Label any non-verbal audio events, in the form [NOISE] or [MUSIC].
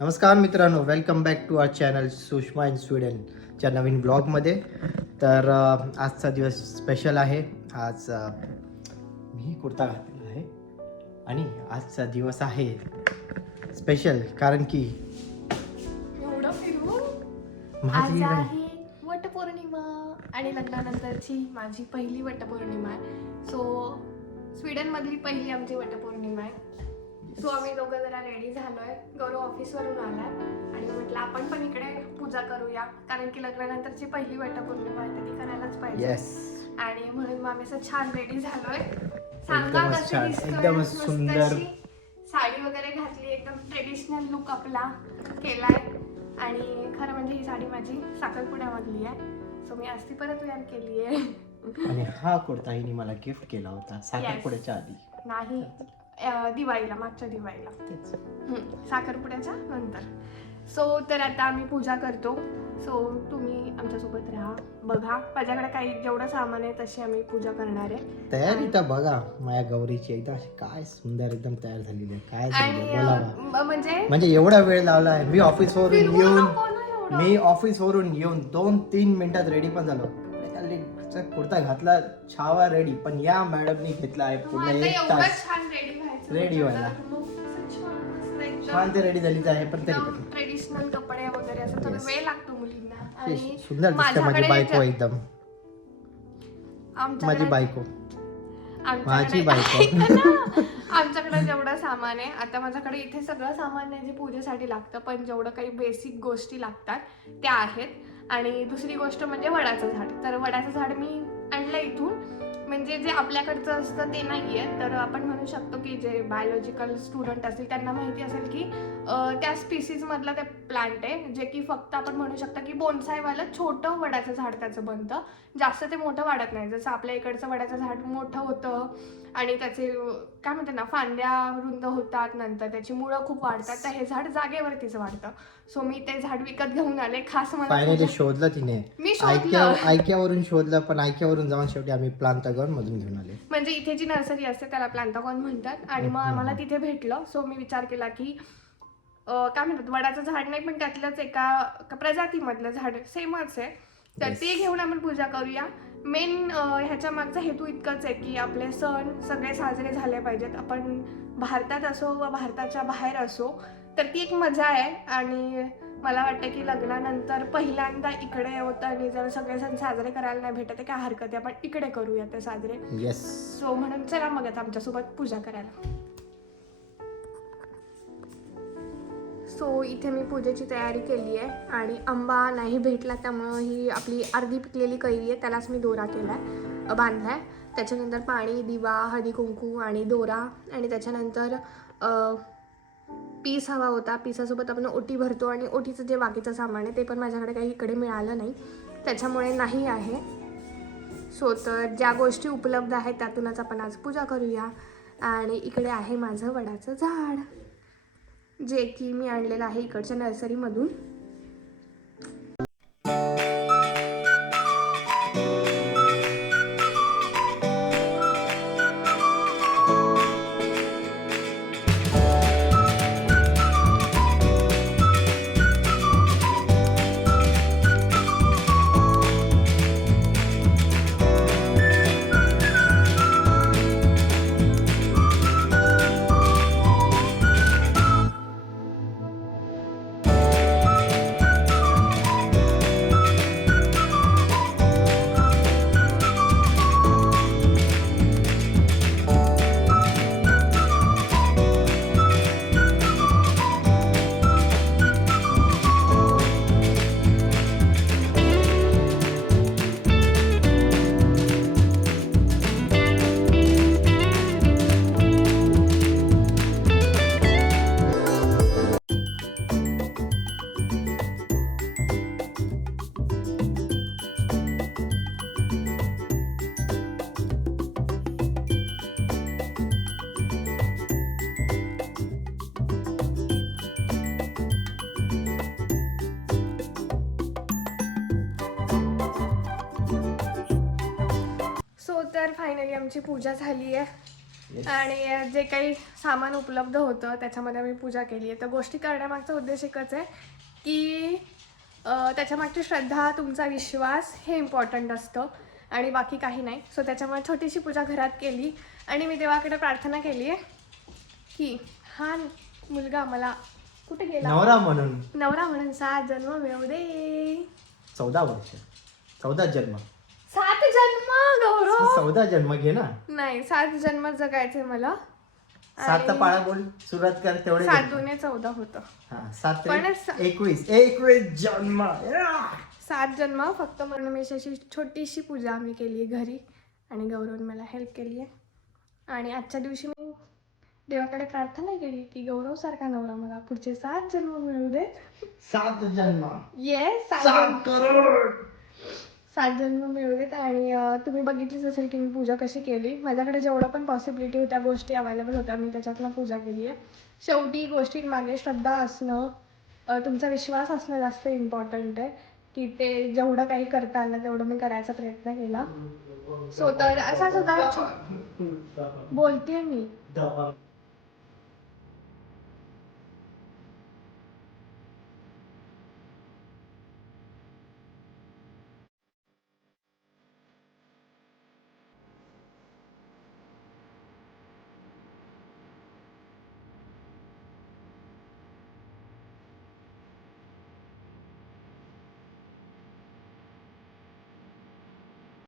नमस्कार मित्रांनो welcome back to our channel Sushma in स्वीडनच्या नवीन ब्लॉगमध्ये तर आजचा दिवस स्पेशल आहे. आज मी कुर्ता घातलेला आहे आणि आजचा दिवस आहे स्पेशल कारण की माझी वटपौर्णिमा आणि लग्नानंतरची माझी पहिली वटपौर्णिमा आहे. सो स्वीडन मधली पहिली आमची वटपौर्णिमा आहे. सो आम्ही दोघं जरा रेडी झालोय. गौरव ऑफिसवरून आलाय. आणि म्हटलं आपण पण इकडे पूजा करूया. कारण की लग्नानंतरची पहिली वटपौर्णिमा आहे तर ती करायलाच पाहिजे. आणि म्हणून मग आम्ही असं छान रेडी झालोय. सांगा दिसतोय. अशी साडी वगैरे घातली एकदम ट्रेडिशनल लुक आपला केलाय. आणि खरं म्हणजे ही साडी माझी साखरपुड्यामधली आहे. सो मी आज ती परत वेअर केली आहे आणि हा कुर्ता हिने मला गिफ्ट केला होता साखरपुड्याच्या आधी. नाही. अं, दिवाळीला मागच्या दिवाळीला. तेच. हम्म, साखरपुड्याच्या नंतर. सो तर आता आम्ही पूजा करतो. सो तुम्ही आमच्यासोबत राहा बघा. माझ्याकडे काही जेवढं सामान आहे तशी आम्ही पूजा करणार आहे. तयारी तर बघा माझ्या गौरीची एकदम अशी काय सुंदर एकदम तयार झालेली आहे. काय बोला अं, म- म्हणजे? म्हणजे एवढा वेळ लावला आहे. मी ऑफिसवरून फिरवू येऊन नको ना एवढं. मी ऑफिसवरून येऊन दोन तीन मिनिटात रेडी पण झालो. कुर्ता घातला छावा रेडी पण या मॅडमनी घेतला आहे. मग पूर्ण आता एक एवढं तास. छान रेडी म्हटलं व्हायला. छान ते रेडी झालीच आहे पण तरी ट्रेडिशनल कपडे वगैरे असं थोडं Yes. वेळ लागतो मुलींना आणि सुंदर दिसते माझी माझ्याकडे बायको ज्या- एकदम आमच्याकडे- माझी बायको आमच्याकडे- माझी [LAUGHS] बायको. ऐका ना. आमच्याकडे जेवढं सामान आहे आता माझ्याकडे इथे सगळं सामान आहे जे पूजेसाठी लागतं पण जेवढं काही बेसिक गोष्टी लागतात त्या आहेत आणि दुसरी गोष्ट म्हणजे वडाचं झाड तर वडाचं झाड मी आणलं इथून म्हणजे जे आपल्याकडचं असतं ते नाही आहे तर आपण म्हणू शकतो की जे बायोलॉजिकल स्टुडंट असतील त्यांना माहिती असेल की त्या स्पीसीजमधला त्या प्लांट आहे जे की फक्त आपण म्हणू शकतो की बोनसायवालं छोटं वडाचं झाड त्याचं बनतं. जास्त ते मोठं वाढत नाही. जसं आपल्या इकडचं वडाचं झाड मोठं होतं आणि त्याचे काय म्हणतात ना फांद्या रुंद होतात नंतर त्याची मुळं खूप वाढतात तर हे झाड जागेवरतीच वाढतं. सो मी ते झाड विकत घेऊन आले. खास मला फायनली शोधलं तिने. मी ऐक्या ऐक्यावरून शोधलं पण ऐक्यावरून जाऊन शेवटी आम्ही प्लांतागॉन मधून घेऊन आले. म्हणजे इथे जी नर्सरी असते त्याला प्लांटाकॉन म्हणतात. आणि मग. आम्हाला तिथे भेटलं. सो मी विचार केला की काय म्हणतात वडाचं झाड नाही पण त्यातलंच एका प्रजातीमधलं झाड सेमच आहे. तर. ते घेऊन आपण पूजा करूया. मेन ह्याच्या मागचा हेतू इतकंच आहे की आपले सण सगळे साजरे झाले पाहिजेत. आपण भारतात असो व भारताच्या बाहेर असो तर ती एक मजा आहे. आणि मला वाटतं की लग्नानंतर पहिल्यांदा इकडे होतं आणि जर सगळे सण साजरे करायला नाही भेटत काय हरकत आहे? आपण इकडे करूया ते साजरे. सो म्हणून चला मग आता आमच्यासोबत पूजा करायला. सो इथे मी पूजेची तयारी केली आहे आणि आंबा नाही भेटला त्यामुळं ही आपली अर्धी पिकलेली कैरी आहे त्यालाच मी दोरा केला आहे बांधला आहे त्याच्यानंतर पाणी दिवा हळदी कुंकू आणि दोरा आणि त्याच्यानंतर पीस हवा होता. पिसासोबत आपण ओटी भरतो आणि ओटीचं जे बाकीचं सामान आहे ते पण माझ्याकडे काही इकडे मिळालं नाही. त्याच्यामुळे नाही आहे. सो तर ज्या गोष्टी उपलब्ध आहेत त्यातूनच आपण आज पूजा करूया. आणि इकडे आहे माझं वडाचं झाड. जे की मी आणलेलं आहे इकडच्या नर्सरीमधून. आमची पूजा झाली आहे. आणि जे काही सामान उपलब्ध होतं त्याच्यामध्ये मी पूजा केली आहे. तर गोष्टी करण्यामागचा उद्देश एकच आहे की त्याच्यामागची श्रद्धा तुमचा विश्वास हे इम्पॉर्टंट असतं आणि बाकी काही नाही. सो त्याच्यामुळे छोटीशी पूजा घरात केली आणि मी देवाकडे प्रार्थना केली आहे की हा मुलगा मला कुठे गेला? नवरा म्हणून. नवरा म्हणून सात जन्म मिळवू दे. चौदा वर्ष. चौदा जन्म. सात जन्म गौरव. चौदा जन्म घे ना. नाही सात जन्म जगायचे मला. आणि पाळा बोल सुरुवात कर तेवढे सात. दुने चौदा होतं. हा सात पण स- एकवीस एकवीस जन्म! सात जन्म फक्त म्हणून मी अशी छोटीशी पूजा आम्ही केली आहे घरी. आणि गौरवने मला हेल्प केली आहे. आणि आजच्या दिवशी मी देवाकडे प्रार्थना केली की गौरव सारखा नवरा मला पुढचे सात जन्म मिळू दे. सात जन्म. येस सात सात करोड. सात जन्म मिळू देत आणि तुम्ही बघितलीच असेल की मी पूजा कशी केली. माझ्याकडे जेवढं पण पॉसिबिलिटी होत्या गोष्टी अवेलेबल होत्या मी त्याच्यातनं पूजा केली आहे शेवटी गोष्टींमागे श्रद्धा असणं तुमचा विश्वास असणं जास्त इम्पॉर्टंट आहे. की ते जेवढं काही करता आलं तेवढं मी करायचा प्रयत्न केला. सो तर असाच होता बोलते मी.